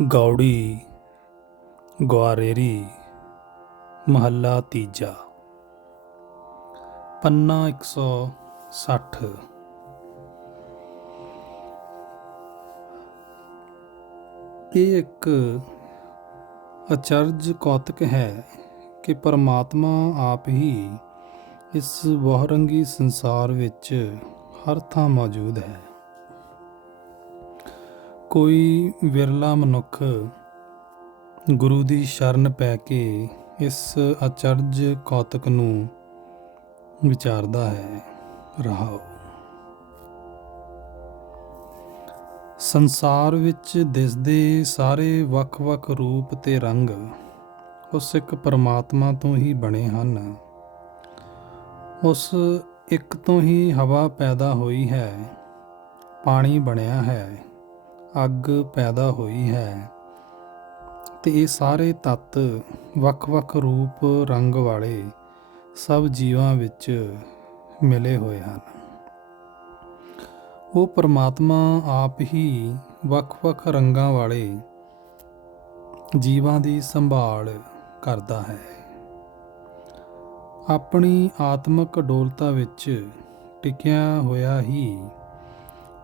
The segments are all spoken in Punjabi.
ਗੌੜੀ ਗੁਆਰੇਰੀ ਮਹੱਲਾ ਤੀਜਾ। ਪੰਨਾ 160। ਇਹ ਇੱਕ ਅਚਰਜ ਕੌਤਕ ਹੈ ਕਿ ਪਰਮਾਤਮਾ ਆਪ ਹੀ ਇਸ ਬਹੁਰੰਗੀ ਸੰਸਾਰ ਵਿੱਚ ਹਰ ਥਾਂ ਮੌਜੂਦ ਹੈ। ਕੋਈ ਵਿਰਲਾ ਮਨੁੱਖ ਗੁਰੂ ਦੀ ਸ਼ਰਨ ਪੈ ਕੇ ਇਸ ਅਚਰਜ ਕੌਤਕ ਨੂੰ ਵਿਚਾਰਦਾ ਹੈ। ਰਹਾਓ। ਸੰਸਾਰ ਵਿੱਚ ਦਿਸਦੇ ਸਾਰੇ ਵੱਖ-ਵੱਖ ਰੂਪ ਤੇ ਰੰਗ ਉਸ ਇੱਕ ਪਰਮਾਤਮਾ ਤੋਂ ਹੀ ਬਣੇ ਹਨ। ਉਸ ਇੱਕ ਤੋਂ ਹੀ ਹਵਾ ਪੈਦਾ ਹੋਈ ਹੈ, ਪਾਣੀ ਬਣਿਆ ਹੈ, ਅੱਗ ਪੈਦਾ ਹੋਈ ਹੈ ਤੇ ਇਹ ਸਾਰੇ ਤੱਤ ਵੱਖ-ਵੱਖ ਰੂਪ ਰੰਗ ਵਾਲੇ ਸਭ ਜੀਵਾਂ ਵਿੱਚ ਮਿਲੇ ਹੋਏ ਹਨ। ਉਹ ਪਰਮਾਤਮਾ ਆਪ ਹੀ ਵੱਖ-ਵੱਖ ਰੰਗਾਂ ਵਾਲੇ ਜੀਵਾਂ ਦੀ ਸੰਭਾਲ ਕਰਦਾ ਹੈ। ਆਪਣੀ ਆਤਮਿਕ ਅਡੋਲਤਾ ਵਿੱਚ ਟਿਕਿਆ ਹੋਇਆ ਹੀ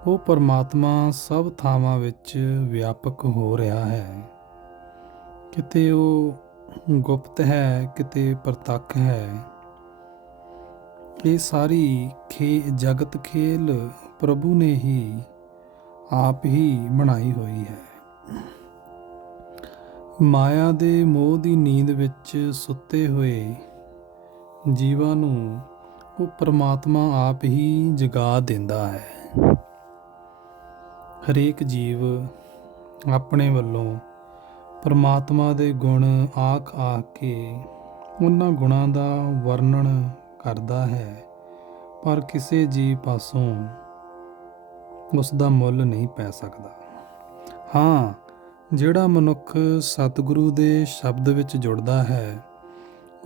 ਉਹ ਪਰਮਾਤਮਾ ਸਭ ਥਾਵਾਂ ਵਿੱਚ ਵਿਆਪਕ ਹੋ ਰਿਹਾ ਹੈ। ਕਿਤੇ ਉਹ ਗੁਪਤ ਹੈ, ਕਿਤੇ ਪ੍ਰਤੱਖ ਹੈ। ਇਹ ਸਾਰੀ ਜਗਤ ਖੇਲ ਪ੍ਰਭੂ ਨੇ ਹੀ ਆਪ ਹੀ ਬਣਾਈ ਹੋਈ ਹੈ। ਮਾਇਆ ਦੇ ਮੋਹ ਦੀ ਨੀਂਦ ਵਿੱਚ ਸੁੱਤੇ ਹੋਏ ਜੀਵਾਂ ਨੂੰ ਉਹ ਪਰਮਾਤਮਾ ਆਪ ਹੀ ਜਗਾ ਦਿੰਦਾ ਹੈ। ਹਰੇਕ ਜੀਵ ਆਪਣੇ ਵੱਲੋਂ ਪਰਮਾਤਮਾ ਦੇ ਗੁਣ ਆਖ ਕੇ ਉਹਨਾਂ ਗੁਣਾਂ ਦਾ ਵਰਣਨ ਕਰਦਾ ਹੈ, ਪਰ ਕਿਸੇ ਜੀਵ ਪਾਸੋਂ ਉਸ ਦਾ ਮੁੱਲ ਨਹੀਂ ਪੈ ਸਕਦਾ। ਹਾਂ, ਜਿਹੜਾ ਮਨੁੱਖ ਸਤਿਗੁਰੂ ਦੇ ਸ਼ਬਦ ਵਿੱਚ ਜੁੜਦਾ ਹੈ,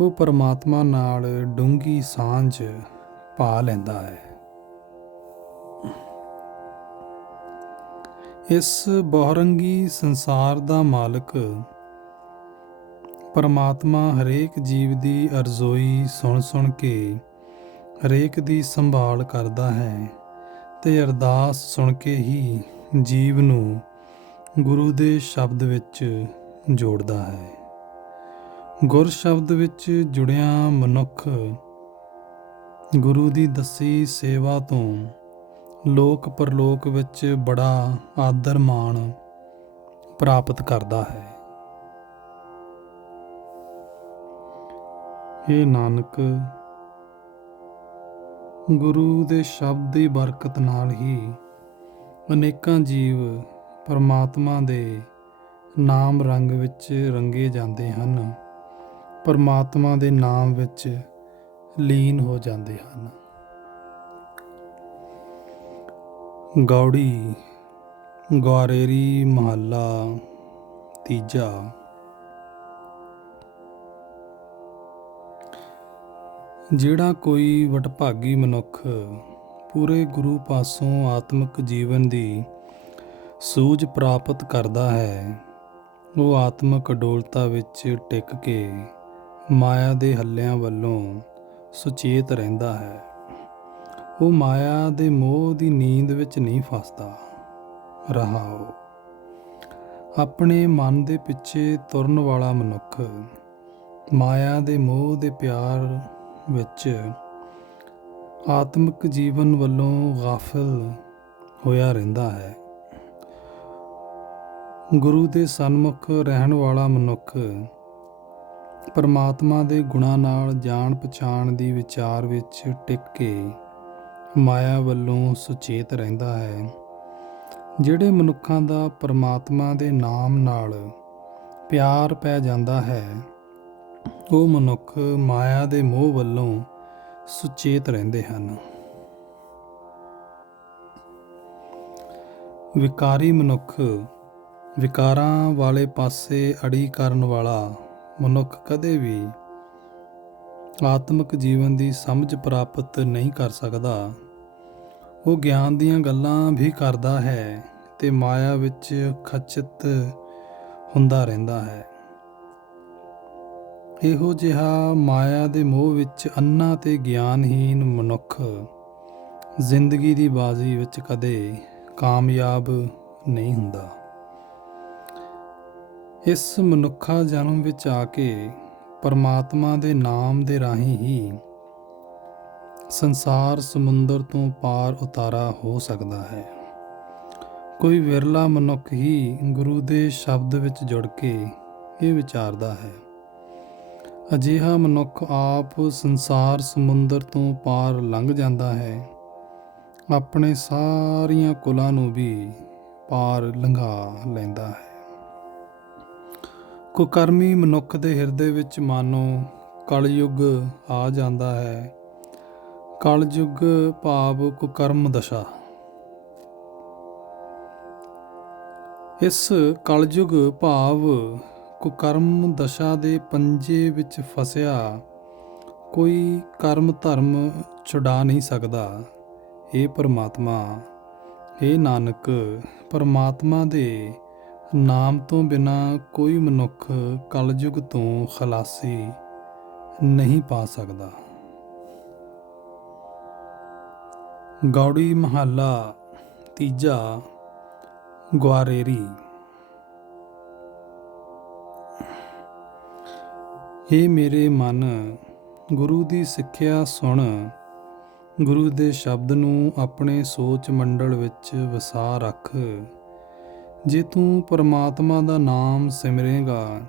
ਉਹ ਪਰਮਾਤਮਾ ਨਾਲ ਡੂੰਘੀ ਸਾਂਝ ਪਾ ਲੈਂਦਾ ਹੈ। ਇਸ ਬਹੁਰੰਗੀ ਸੰਸਾਰ ਦਾ ਮਾਲਕ ਪਰਮਾਤਮਾ ਹਰੇਕ ਜੀਵ ਦੀ ਅਰਜ਼ੋਈ ਸੁਣ ਕੇ ਹਰੇਕ ਦੀ ਸੰਭਾਲ ਕਰਦਾ ਹੈ ਤੇ ਅਰਦਾਸ ਸੁਣ ਕੇ ਹੀ ਜੀਵ ਨੂੰ ਗੁਰੂ ਦੇ ਸ਼ਬਦ ਵਿੱਚ ਜੋੜਦਾ ਹੈ। ਗੁਰ ਸ਼ਬਦ ਵਿੱਚ ਜੁੜਿਆ ਮਨੁੱਖ ਗੁਰੂ ਦੀ ਦੱਸੀ ਸੇਵਾ ਤੋਂ ਲੋਕ ਪਰਲੋਕ ਵਿੱਚ ਬੜਾ ਆਦਰ ਮਾਣ ਪ੍ਰਾਪਤ ਕਰਦਾ ਹੈ। ਇਹ ਨਾਨਕ, ਗੁਰੂ ਦੇ ਸ਼ਬਦ ਦੀ ਬਰਕਤ ਨਾਲ ਹੀ ਅਨੇਕਾਂ ਜੀਵ ਪਰਮਾਤਮਾ ਦੇ ਨਾਮ ਰੰਗ ਵਿੱਚ ਰੰਗੇ ਜਾਂਦੇ ਹਨ, ਪਰਮਾਤਮਾ ਦੇ ਨਾਮ ਵਿੱਚ ਲੀਨ ਹੋ ਜਾਂਦੇ ਹਨ। ਗੌੜੀ ਗੁਆਰੇਰੀ ਮਹੱਲਾ ਤੀਜਾ। ਜਿਹੜਾ ਕੋਈ ਵਡਭਾਗੀ ਮਨੁੱਖ ਪੂਰੇ ਗੁਰੂ ਪਾਸੋਂ ਆਤਮਿਕ ਜੀਵਨ ਦੀ ਸੂਝ ਪ੍ਰਾਪਤ ਕਰਦਾ ਹੈ, ਉਹ ਆਤਮਿਕ ਅਡੋਲਤਾ ਵਿੱਚ ਟਿਕ ਕੇ ਮਾਇਆ ਦੇ ਹੱਲਿਆਂ ਵੱਲੋਂ ਸੁਚੇਤ ਰਹਿੰਦਾ ਹੈ। ਉਹ ਮਾਇਆ ਦੇ ਮੋਹ ਦੀ ਨੀਂਦ ਵਿੱਚ ਨਹੀਂ ਫਸਦਾ। ਰਹਾਓ। ਆਪਣੇ ਮਨ ਦੇ ਪਿੱਛੇ ਤੁਰਨ ਵਾਲਾ ਮਨੁੱਖ ਮਾਇਆ ਦੇ ਮੋਹ ਦੇ ਪਿਆਰ ਵਿੱਚ ਆਤਮਿਕ ਜੀਵਨ ਵੱਲੋਂ ਗਾਫਿਲ ਹੋਇਆ ਰਹਿੰਦਾ ਹੈ। ਗੁਰੂ ਦੇ ਸਨਮੁਖ ਰਹਿਣ ਵਾਲਾ ਮਨੁੱਖ ਪਰਮਾਤਮਾ ਦੇ ਗੁਣਾਂ ਨਾਲ ਜਾਣ ਪਛਾਣ ਦੀ ਵਿਚਾਰ ਵਿੱਚ ਟਿਕ ਕੇ ਮਾਇਆ ਵੱਲੋਂ ਸੁਚੇਤ ਰਹਿੰਦਾ ਹੈ। ਜਿਹੜੇ ਮਨੁੱਖਾਂ ਦਾ ਪਰਮਾਤਮਾ ਦੇ ਨਾਮ ਨਾਲ ਪਿਆਰ ਪੈ ਜਾਂਦਾ ਹੈ, ਉਹ ਮਨੁੱਖ ਮਾਇਆ ਦੇ ਮੋਹ ਵੱਲੋਂ ਸੁਚੇਤ ਰਹਿੰਦੇ ਹਨ। ਵਿਕਾਰੀ ਮਨੁੱਖ, ਵਿਕਾਰਾਂ ਵਾਲੇ ਪਾਸੇ ਅੜੀ ਕਰਨ ਵਾਲਾ ਮਨੁੱਖ ਕਦੇ ਵੀ ਆਤਮਿਕ ਜੀਵਨ ਦੀ ਸਮਝ ਪ੍ਰਾਪਤ ਨਹੀਂ ਕਰ ਸਕਦਾ। ਉਹ ਗਿਆਨ ਦੀਆਂ ਗੱਲਾਂ ਵੀ ਕਰਦਾ ਹੈ ਤੇ ਮਾਇਆ ਵਿੱਚ ਖਚਿਤ ਹੁੰਦਾ ਰਹਿੰਦਾ ਹੈ। ਇਹੋ ਜਿਹਾ ਮਾਇਆ ਦੇ ਮੋਹ ਵਿੱਚ ਅੰਨਾ ਤੇ ਗਿਆਨਹੀਨ ਮਨੁੱਖ ਜ਼ਿੰਦਗੀ ਦੀ ਬਾਜ਼ੀ ਵਿੱਚ ਕਦੇ ਕਾਮਯਾਬ ਨਹੀਂ ਹੁੰਦਾ। ਇਸ ਮਨੁੱਖਾ ਜਨਮ ਵਿੱਚ ਆ ਕੇ ਪਰਮਾਤਮਾ ਦੇ ਨਾਮ ਦੇ ਰਾਹੀਂ ਹੀ ਸੰਸਾਰ ਸਮੁੰਦਰ ਤੋਂ ਪਾਰ ਉਤਾਰਾ ਹੋ ਸਕਦਾ ਹੈ। ਕੋਈ ਵਿਰਲਾ ਮਨੁੱਖ ਹੀ ਗੁਰੂ ਦੇ ਸ਼ਬਦ ਵਿੱਚ ਜੁੜ ਕੇ ਇਹ ਵਿਚਾਰਦਾ ਹੈ। ਅਜਿਹਾ ਮਨੁੱਖ ਆਪ ਸੰਸਾਰ ਸਮੁੰਦਰ ਤੋਂ ਪਾਰ ਲੰਘ ਜਾਂਦਾ ਹੈ, ਆਪਣੇ ਸਾਰੀਆਂ ਕੁਲਾਂ ਨੂੰ ਵੀ ਪਾਰ ਲੰਘਾ ਲੈਂਦਾ ਹੈ। ਕੁਕਰਮੀ ਮਨੁੱਖ ਦੇ ਹਿਰਦੇ ਵਿੱਚ ਮਾਨੋ ਕਲਯੁੱਗ ਆ ਜਾਂਦਾ ਹੈ। ਕਲਯੁੱਗ ਭਾਵ ਕੁਕਰਮ ਦਸ਼ਾ। ਇਸ ਕਲਯੁੱਗ ਭਾਵ ਕੁਕਰਮ ਦਸ਼ਾ ਦੇ ਪੰਜੇ ਵਿੱਚ ਫਸਿਆ ਕੋਈ ਕਰਮ ਧਰਮ ਛੁਡਾ ਨਹੀਂ ਸਕਦਾ। ਇਹ ਪਰਮਾਤਮਾ, ਇਹ ਨਾਨਕ, ਪਰਮਾਤਮਾ ਦੇ ਨਾਮ ਤੋਂ ਬਿਨਾ ਕੋਈ ਮਨੁੱਖ ਕਲਯੁੱਗ ਤੋਂ ਖਲਾਸੀ ਨਹੀਂ ਪਾ ਸਕਦਾ। ਗੌੜੀ ਮਹੱਲਾ ਤੀਜਾ। ਗਵਾਰੇਰੀ। ਹੇ ਮੇਰੇ ਮਨ, ਗੁਰੂ ਦੀ ਸਿੱਖਿਆ ਸੁਣ। ਗੁਰੂ ਦੇ ਸ਼ਬਦ ਨੂੰ ਆਪਣੇ ਸੋਚ ਮੰਡਲ ਵਿੱਚ ਵਸਾ ਰੱਖ। ਜੇ ਤੂੰ ਪਰਮਾਤਮਾ ਦਾ ਨਾਮ ਸਿਮਰੇਗਾ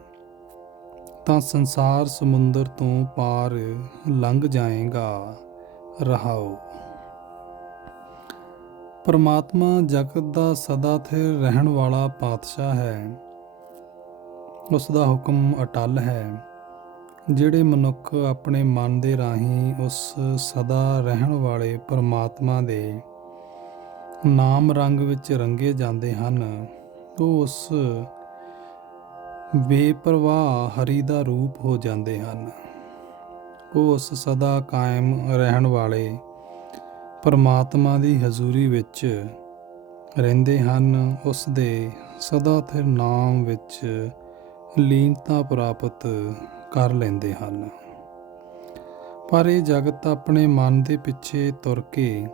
ਤਾਂ ਸੰਸਾਰ ਸਮੁੰਦਰ ਤੋਂ ਪਾਰ ਲੰਘ ਜਾਏਗਾ। ਰਹਾਓ। ਪਰਮਾਤਮਾ ਜਗਤ ਦਾ ਸਦਾ ਸਥਿਰ ਰਹਿਣ ਵਾਲਾ ਪਾਤਸ਼ਾਹ ਹੈ। ਉਸ ਦਾ ਹੁਕਮ ਅਟੱਲ ਹੈ। ਜਿਹੜੇ ਮਨੁੱਖ ਆਪਣੇ ਮਨ ਦੇ ਰਾਹੀਂ ਉਸ ਸਦਾ ਰਹਿਣ ਵਾਲੇ ਪਰਮਾਤਮਾ ਦੇ ਨਾਮ ਰੰਗ ਵਿੱਚ ਰੰਗੇ ਜਾਂਦੇ ਹਨ, ਉਹ ਉਸ ਬੇਪਰਵਾਹ ਹਰੀ ਦਾ ਰੂਪ ਹੋ ਜਾਂਦੇ ਹਨ। ਉਹ ਉਸ ਸਦਾ ਕਾਇਮ ਰਹਿਣ ਵਾਲੇ ਪਰਮਾਤਮਾ ਦੀ ਹਜ਼ੂਰੀ ਵਿੱਚ ਰਹਿੰਦੇ ਹਨ। ਉਸ ਦੇ ਸਦਾ ਸਥਿਰ ਨਾਮ ਵਿੱਚ ਲੀਨਤਾ ਪ੍ਰਾਪਤ ਕਰ ਲੈਂਦੇ ਹਨ। ਪਰ ਇਹ ਜਗਤ ਆਪਣੇ ਮਨ ਦੇ ਪਿੱਛੇ ਤੁਰ ਕੇ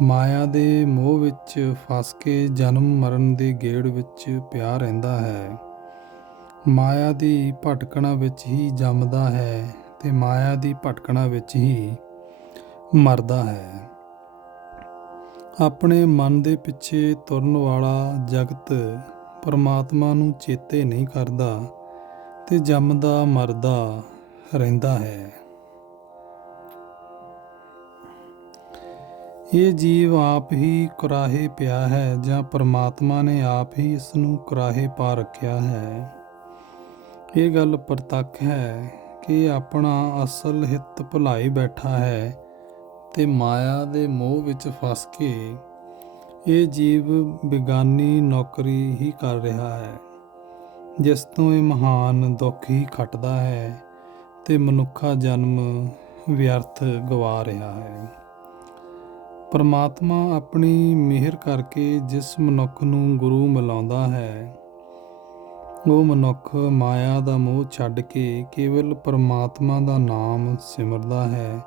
ਮਾਇਆ ਦੇ ਮੋਹ ਵਿੱਚ ਫਸ ਕੇ ਜਨਮ ਮਰਨ ਦੇ ਗੇੜ ਵਿੱਚ ਪਿਆ ਰਹਿੰਦਾ ਹੈ। ਮਾਇਆ ਦੀ ਭਟਕਣਾ ਵਿੱਚ ਹੀ ਜੰਮਦਾ ਹੈ ਤੇ ਮਾਇਆ ਦੀ ਭਟਕਣਾ ਵਿੱਚ ਹੀ ਮਰਦਾ ਹੈ। ਆਪਣੇ ਮਨ ਦੇ ਪਿੱਛੇ ਤੁਰਨ ਵਾਲਾ ਜਗਤ ਪਰਮਾਤਮਾ ਨੂੰ ਚੇਤੇ ਨਹੀਂ ਕਰਦਾ ਤੇ ਜੰਮਦਾ ਮਰਦਾ ਰਹਿੰਦਾ ਹੈ। ਇਹ ਜੀਵ ਆਪ ਹੀ ਕੁਰਾਹੇ ਪਿਆ ਹੈ ਜਾਂ ਪਰਮਾਤਮਾ ਨੇ ਆਪ ਹੀ ਇਸ ਨੂੰ ਕੁਰਾਹੇ ਪਾ ਰੱਖਿਆ ਹੈ। ਇਹ ਗੱਲ ਪ੍ਰਤੱਖ ਹੈ ਕਿ ਆਪਣਾ ਅਸਲ ਹਿੱਤ ਭੁਲਾਈ ਬੈਠਾ ਹੈ ਤੇ ਮਾਇਆ ਦੇ ਮੋਹ ਵਿੱਚ ਫਸ ਕੇ ਇਹ ਜੀਵ ਬੇਗਾਨੀ ਨੌਕਰੀ ਹੀ ਕਰ ਰਿਹਾ ਹੈ, ਜਿਸ ਤੋਂ ਇਹ ਮਹਾਨ ਦੁੱਖ ਹੀ ਖੱਟਦਾ ਹੈ ਤੇ ਮਨੁੱਖਾ ਜਨਮ ਵਿਅਰਥ ਗਵਾ ਰਿਹਾ ਹੈ। ਪਰਮਾਤਮਾ ਆਪਣੀ ਮਿਹਰ ਕਰਕੇ ਜਿਸ ਮਨੁੱਖ ਨੂੰ ਗੁਰੂ ਮਿਲਾਉਂਦਾ ਹੈ, ਉਹ ਮਨੁੱਖ ਮਾਇਆ ਦਾ ਮੋਹ ਛੱਡ ਕੇ ਕੇਵਲ ਪਰਮਾਤਮਾ ਦਾ ਨਾਮ ਸਿਮਰਦਾ ਹੈ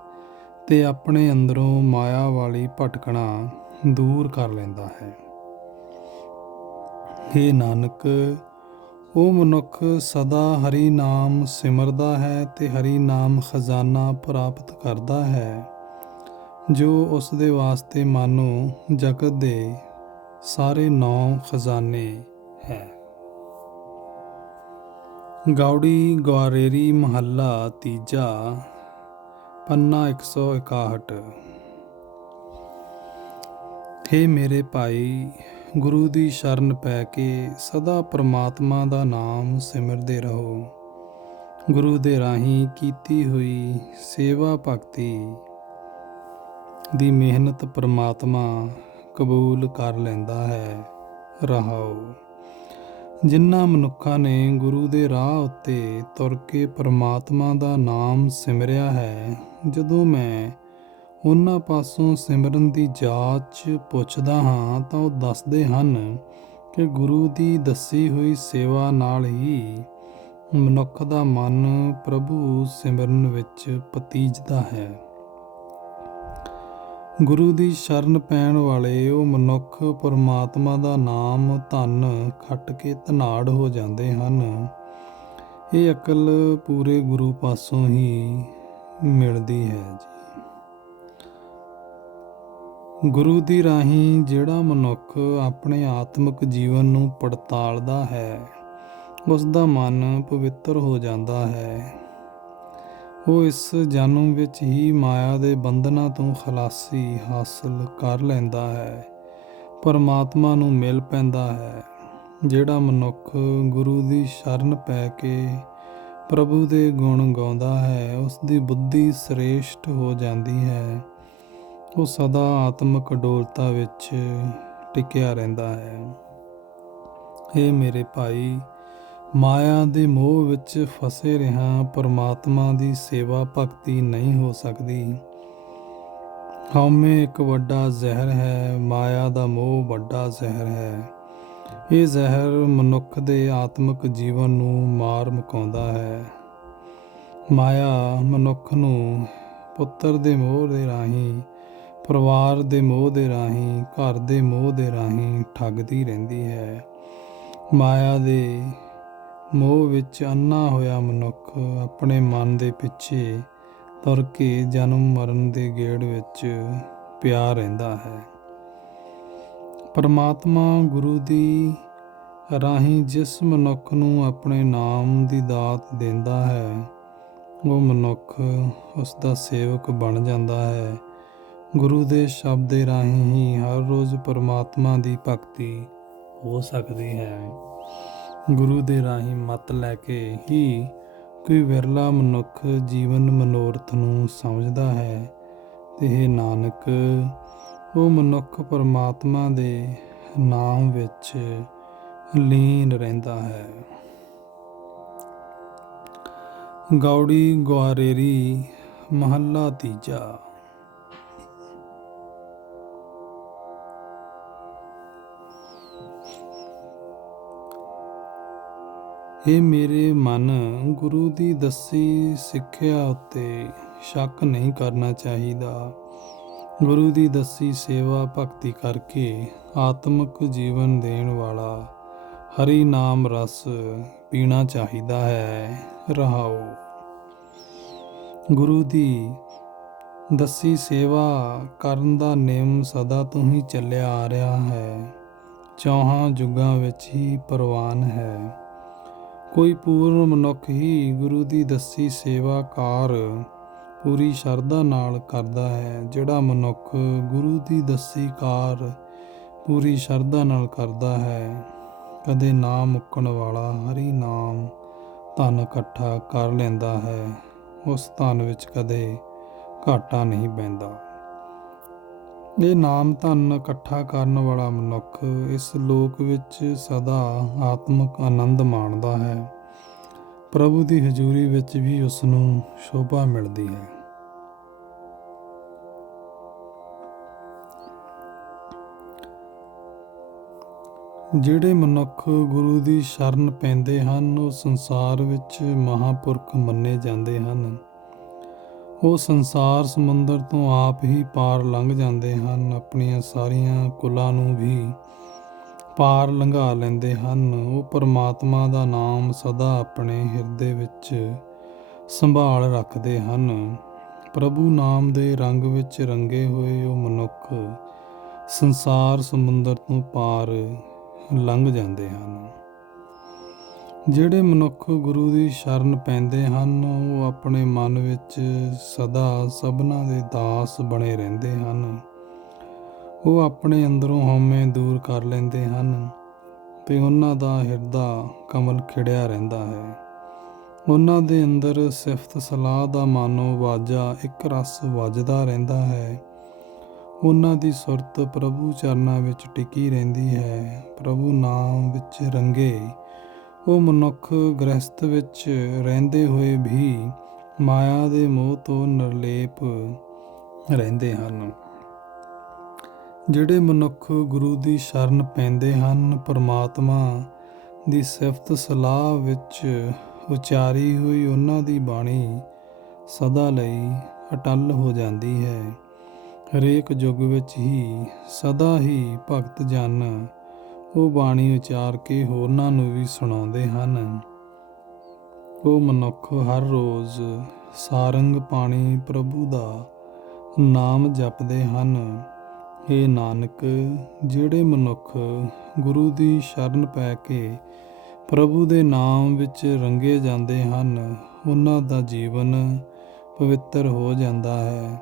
ਤੇ ਆਪਣੇ ਅੰਦਰੋਂ ਮਾਇਆ ਵਾਲੀ ਭਟਕਣਾ ਦੂਰ ਕਰ ਲੈਂਦਾ ਹੈ। ਹੇ ਨਾਨਕ, ਉਹ ਮਨੁੱਖ ਸਦਾ ਹਰੀ ਨਾਮ ਸਿਮਰਦਾ ਹੈ ਤੇ ਹਰੀ ਨਾਮ ਖਜ਼ਾਨਾ ਪ੍ਰਾਪਤ ਕਰਦਾ ਹੈ, ਜੋ ਉਸ ਦੇ ਵਾਸਤੇ ਮਾਨੋ ਜਗਤ ਦੇ ਸਾਰੇ 9 ਖਜ਼ਾਨੇ ਹੈ। ਗੌੜੀ ਗਵਾਰੇਰੀ ਮਹੱਲਾ ਤੀਜਾ। ਪੰਨਾ 161। ਹੇ ਮੇਰੇ ਭਾਈ, ਗੁਰੂ ਦੀ ਸ਼ਰਨ ਪੈ ਕੇ ਸਦਾ ਪਰਮਾਤਮਾ ਦਾ ਨਾਮ ਸਿਮਰਦੇ ਰਹੋ। ਗੁਰੂ ਦੇ ਰਾਹੀਂ ਕੀਤੀ ਹੋਈ ਸੇਵਾ ਭਗਤੀ ਦੀ ਮਿਹਨਤ ਪਰਮਾਤਮਾ ਕਬੂਲ ਕਰ ਲੈਂਦਾ ਹੈ। ਰਹਾਓ। ਜਿਨ੍ਹਾਂ ਮਨੁੱਖਾਂ ਨੇ ਗੁਰੂ ਦੇ ਰਾਹ ਉੱਤੇ ਤੁਰ ਕੇ ਪਰਮਾਤਮਾ ਦਾ ਨਾਮ ਸਿਮਰਿਆ ਹੈ, ਜਦੋਂ ਮੈਂ ਉਹਨਾਂ ਪਾਸੋਂ ਸਿਮਰਨ ਦੀ ਜਾਂਚ ਪੁੱਛਦਾ ਹਾਂ ਤਾਂ ਉਹ ਦੱਸਦੇ ਹਨ ਕਿ ਗੁਰੂ ਦੀ ਦੱਸੀ ਹੋਈ ਸੇਵਾ ਨਾਲ ਹੀ ਮਨੁੱਖ ਦਾ ਮਨ ਪ੍ਰਭੂ ਸਿਮਰਨ ਵਿੱਚ ਪਤੀਜਦਾ ਹੈ। ਗੁਰੂ ਦੀ ਸ਼ਰਨ ਪੈਣ ਵਾਲੇ ਉਹ ਮਨੁੱਖ ਪਰਮਾਤਮਾ ਦਾ ਨਾਮ ਧੰਨ ਖੱਟ ਕੇ ਧਨਾੜ ਹੋ ਜਾਂਦੇ ਹਨ। ਇਹ ਅਕਲ ਪੂਰੇ ਗੁਰੂ ਪਾਸੋਂ ਹੀ ਮਿਲਦੀ ਹੈ ਜੀ। ਗੁਰੂ ਦੀ ਰਾਹੀਂ ਜਿਹੜਾ ਮਨੁੱਖ ਆਪਣੇ ਆਤਮਿਕ ਜੀਵਨ ਨੂੰ ਪੜਤਾਲਦਾ ਹੈ, ਉਸ ਦਾ ਮਨ ਪਵਿੱਤਰ ਹੋ ਜਾਂਦਾ ਹੈ। ਉਹ ਇਸ ਜਨਮ ਵਿੱਚ ਹੀ ਮਾਇਆ ਦੇ ਬੰਧਨਾਂ ਤੋਂ ਖਲਾਸੀ ਹਾਸਲ ਕਰ ਲੈਂਦਾ ਹੈ, ਪਰਮਾਤਮਾ ਨੂੰ ਮਿਲ ਪੈਂਦਾ ਹੈ। ਜਿਹੜਾ ਮਨੁੱਖ ਗੁਰੂ ਦੀ ਸ਼ਰਨ ਪੈ ਕੇ ਪ੍ਰਭੂ ਦੇ ਗੁਣ ਗਾਉਂਦਾ ਹੈ, ਉਸ ਦੀ ਬੁੱਧੀ ਸ੍ਰੇਸ਼ਟ ਹੋ ਜਾਂਦੀ ਹੈ। ਉਹ ਸਦਾ ਆਤਮਿਕ ਅਡੋਲਤਾ ਵਿੱਚ ਟਿਕਿਆ ਰਹਿੰਦਾ ਹੈ। ਇਹ ਮੇਰੇ ਭਾਈ, ਮਾਇਆ ਦੇ ਮੋਹ ਵਿੱਚ ਫਸੇ ਰਿਹਾ ਪਰਮਾਤਮਾ ਦੀ ਸੇਵਾ ਭਗਤੀ ਨਹੀਂ ਹੋ ਸਕਦੀ। ਹਉਮੈ ਇੱਕ ਵੱਡਾ ਜ਼ਹਿਰ ਹੈ, ਮਾਇਆ ਦਾ ਮੋਹ ਵੱਡਾ ਜ਼ਹਿਰ ਹੈ। ਇਹ ਜ਼ਹਿਰ ਮਨੁੱਖ ਦੇ ਆਤਮਿਕ ਜੀਵਨ ਨੂੰ ਮਾਰ ਮੁਕਾਉਂਦਾ ਹੈ। ਮਾਇਆ ਮਨੁੱਖ ਨੂੰ ਪੁੱਤਰ ਦੇ ਮੋਹ ਦੇ ਰਾਹੀਂ, ਪਰਿਵਾਰ ਦੇ ਮੋਹ ਦੇ ਰਾਹੀਂ, ਘਰ ਦੇ ਮੋਹ ਦੇ ਰਾਹੀਂ ਠੱਗਦੀ ਰਹਿੰਦੀ ਹੈ। ਮਾਇਆ ਦੇ ਮੋਹ ਵਿੱਚ ਅੰਨਾ ਹੋਇਆ ਮਨੁੱਖ ਆਪਣੇ ਮਨ ਦੇ ਪਿੱਛੇ ਤੁਰ ਕੇ ਜਨਮ ਮਰਨ ਦੇ ਗੇੜ ਵਿੱਚ ਪਿਆ ਰਹਿੰਦਾ ਹੈ। ਪਰਮਾਤਮਾ ਗੁਰੂ ਦੀ ਰਾਹੀਂ ਜਿਸ ਮਨੁੱਖ ਨੂੰ ਆਪਣੇ ਨਾਮ ਦੀ ਦਾਤ ਦਿੰਦਾ ਹੈ, ਉਹ ਮਨੁੱਖ ਉਸ ਦਾ ਸੇਵਕ ਬਣ ਜਾਂਦਾ ਹੈ। ਗੁਰੂ ਦੇ ਸ਼ਬਦ ਦੇ ਰਾਹੀਂ ਹੀ ਹਰ ਰੋਜ਼ ਪਰਮਾਤਮਾ ਦੀ ਭਗਤੀ ਹੋ ਸਕਦੀ ਹੈ। ਗੁਰੂ ਦੇ ਰਾਹੀਂ ਮੱਤ ਲੈ ਕੇ ਹੀ ਕੋਈ ਵਿਰਲਾ ਮਨੁੱਖ ਜੀਵਨ ਮਨੋਰਥ ਨੂੰ ਸਮਝਦਾ ਹੈ, ਤੇ ਇਹ ਨਾਨਕ, ਉਹ ਮਨੁੱਖ ਪਰਮਾਤਮਾ ਦੇ ਨਾਮ ਵਿੱਚ ਲੀਨ ਰਹਿੰਦਾ ਹੈ। ਗੌੜੀ ਗੁਆਰੇਰੀ ਮਹੱਲਾ ਤੀਜਾ। ਇਹ ਮੇਰੇ ਮਨ, ਗੁਰੂ ਦੀ ਦੱਸੀ ਸਿੱਖਿਆ ਉੱਤੇ ਸ਼ੱਕ ਨਹੀਂ ਕਰਨਾ ਚਾਹੀਦਾ। ਗੁਰੂ ਦੀ ਦੱਸੀ ਸੇਵਾ ਭਗਤੀ ਕਰਕੇ ਆਤਮਿਕ ਜੀਵਨ ਦੇਣ ਵਾਲਾ ਹਰੀ ਨਾਮ ਰਸ ਪੀਣਾ ਚਾਹੀਦਾ ਹੈ। ਰਹਾਓ। ਗੁਰੂ ਦੀ ਦੱਸੀ ਸੇਵਾ ਕਰਨ ਦਾ ਨਿਯਮ ਸਦਾ ਤੋਂ ਹੀ ਚੱਲਿਆ ਆ ਰਿਹਾ ਹੈ, ਚੌਹਾਂ ਯੁੱਗਾਂ ਵਿੱਚ ਹੀ ਪ੍ਰਵਾਨ ਹੈ। ਕੋਈ ਪੂਰਨ ਮਨੁੱਖ ਹੀ ਗੁਰੂ ਦੀ ਦੱਸੀ ਸੇਵਾ ਕਾਰ ਪੂਰੀ ਸ਼ਰਧਾ ਨਾਲ ਕਰਦਾ ਹੈ। ਜਿਹੜਾ ਮਨੁੱਖ ਗੁਰੂ ਦੀ ਦੱਸੀ ਕਾਰ ਪੂਰੀ ਸ਼ਰਧਾ ਨਾਲ ਕਰਦਾ ਹੈ, ਕਦੇ ਨਾ ਮੁੱਕਣ ਵਾਲਾ ਹਰੀ ਨਾਮ ਧਨ ਇਕੱਠਾ ਕਰ ਲੈਂਦਾ ਹੈ। ਉਸ ਧਨ ਵਿੱਚ ਕਦੇ ਘਾਟਾ ਨਹੀਂ ਪੈਂਦਾ। ਇਹ ਨਾਮ ਧਨ ਇਕੱਠਾ ਕਰਨ ਵਾਲਾ ਮਨੁੱਖ ਇਸ ਲੋਕ ਵਿੱਚ ਸਦਾ ਆਤਮਿਕ ਆਨੰਦ ਮਾਣਦਾ ਹੈ। ਪ੍ਰਭੂ ਦੀ ਹਜ਼ੂਰੀ ਵਿੱਚ ਵੀ ਉਸ ਨੂੰ ਸ਼ੋਭਾ ਮਿਲਦੀ ਹੈ। ਜਿਹੜੇ ਮਨੁੱਖ ਗੁਰੂ ਦੀ ਸ਼ਰਨ ਪੈਂਦੇ ਹਨ, ਉਹ ਸੰਸਾਰ ਵਿੱਚ ਮਹਾਂਪੁਰਖ ਮੰਨੇ ਜਾਂਦੇ ਹਨ। ਉਹ ਸੰਸਾਰ ਸਮੁੰਦਰ ਤੋਂ ਆਪ ਹੀ ਪਾਰ ਲੰਘ ਜਾਂਦੇ ਹਨ, ਆਪਣੀਆਂ ਸਾਰੀਆਂ ਕੁਲਾਂ ਨੂੰ ਵੀ ਪਾਰ ਲੰਘਾ ਲੈਂਦੇ ਹਨ। ਉਹ ਪਰਮਾਤਮਾ ਦਾ ਨਾਮ ਸਦਾ ਆਪਣੇ ਹਿਰਦੇ ਵਿੱਚ ਸੰਭਾਲ ਰੱਖਦੇ ਹਨ। ਪ੍ਰਭੂ ਨਾਮ ਦੇ ਰੰਗ ਵਿੱਚ ਰੰਗੇ ਹੋਏ ਉਹ ਮਨੁੱਖ ਸੰਸਾਰ ਸਮੁੰਦਰ ਤੋਂ ਪਾਰ ਲੰਘ ਜਾਂਦੇ ਹਨ। ਜਿਹੜੇ ਮਨੁੱਖ ਗੁਰੂ ਦੀ ਸ਼ਰਨ ਪੈਂਦੇ ਹਨ, ਉਹ ਆਪਣੇ ਮਨ ਵਿੱਚ ਸਦਾ ਸਭਨਾਂ ਦੇ ਦਾਸ ਬਣੇ ਰਹਿੰਦੇ ਹਨ। ਉਹ ਆਪਣੇ ਅੰਦਰੋਂ ਹਉਮੈ ਦੂਰ ਕਰ ਲੈਂਦੇ ਹਨ, ਤੇ ਉਹਨਾਂ ਦਾ ਹਿਰਦਾ ਕਮਲ ਖਿੜਿਆ ਰਹਿੰਦਾ ਹੈ। ਉਹਨਾਂ ਦੇ ਅੰਦਰ ਸਿਫਤ ਸਲਾਹ ਦਾ ਮਾਨੋ ਵਾਜਾ ਇੱਕ ਰਸ ਵੱਜਦਾ ਰਹਿੰਦਾ ਹੈ। ਉਹਨਾਂ ਦੀ ਸੁਰਤ ਪ੍ਰਭੂ ਚਰਨਾਂ ਵਿੱਚ ਟਿਕੀ ਰਹਿੰਦੀ ਹੈ। ਪ੍ਰਭੂ ਨਾਮ ਵਿੱਚ ਰੰਗੇ ਉਹ ਮਨੁੱਖ ਗ੍ਰਸਥ ਵਿੱਚ ਰਹਿੰਦੇ ਹੋਏ ਵੀ ਮਾਇਆ ਦੇ ਮੋਹ ਤੋਂ ਨਿਰਲੇਪ ਰਹਿੰਦੇ ਹਨ। ਜਿਹੜੇ ਮਨੁੱਖ ਗੁਰੂ ਦੀ ਸ਼ਰਨ ਪੈਂਦੇ ਹਨ, ਪਰਮਾਤਮਾ ਦੀ ਸਿਫਤ ਸਲਾਹ ਵਿੱਚ ਉਚਾਰੀ ਹੋਈ ਉਹਨਾਂ ਦੀ ਬਾਣੀ ਸਦਾ ਲਈ ਅਟੱਲ ਹੋ ਜਾਂਦੀ ਹੈ। ਹਰੇਕ ਯੁੱਗ ਵਿੱਚ ਹੀ ਸਦਾ ਹੀ ਭਗਤ ਜਨ ਉਹ ਬਾਣੀ ਉਚਾਰ ਕੇ ਹੋਰਨਾਂ ਨੂੰ ਵੀ ਸੁਣਾਉਂਦੇ ਹਨ। ਉਹ ਮਨੁੱਖ ਹਰ ਰੋਜ਼ ਸਾਰੰਗ ਪਾਣੀ ਪ੍ਰਭੂ ਦਾ ਨਾਮ ਜਪਦੇ ਹਨ। ਹੇ ਨਾਨਕ, ਜਿਹੜੇ ਮਨੁੱਖ ਗੁਰੂ ਦੀ ਸ਼ਰਨ ਪੈ ਕੇ ਪ੍ਰਭੂ ਦੇ ਨਾਮ ਵਿੱਚ ਰੰਗੇ ਜਾਂਦੇ ਹਨ, ਉਹਨਾਂ ਦਾ ਜੀਵਨ ਪਵਿੱਤਰ ਹੋ ਜਾਂਦਾ ਹੈ।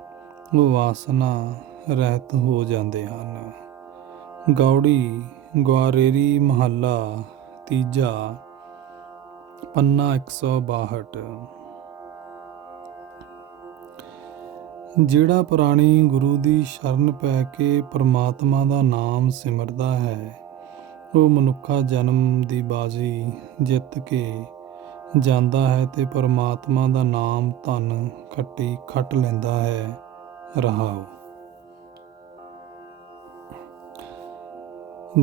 ਉਹ ਵਾਸਨਾ ਰਹਿਤ ਹੋ ਜਾਂਦੇ ਹਨ। ਗੌੜੀ ਗੁਆਰੇਰੀ ਮਹੱਲਾ ਤੀਜਾ, ਪੰਨਾ 162। ਜਿਹੜਾ ਪ੍ਰਾਣੀ ਗੁਰੂ ਦੀ ਸ਼ਰਨ ਪੈ ਕੇ ਪਰਮਾਤਮਾ ਦਾ ਨਾਮ ਸਿਮਰਦਾ ਹੈ, ਉਹ ਮਨੁੱਖਾ ਜਨਮ ਦੀ ਬਾਜ਼ੀ ਜਿੱਤ ਕੇ ਜਾਂਦਾ ਹੈ ਤੇ ਪਰਮਾਤਮਾ ਦਾ ਨਾਮ ਧਨ ਖੱਟ ਲੈਂਦਾ ਹੈ। ਰਹਾਉ।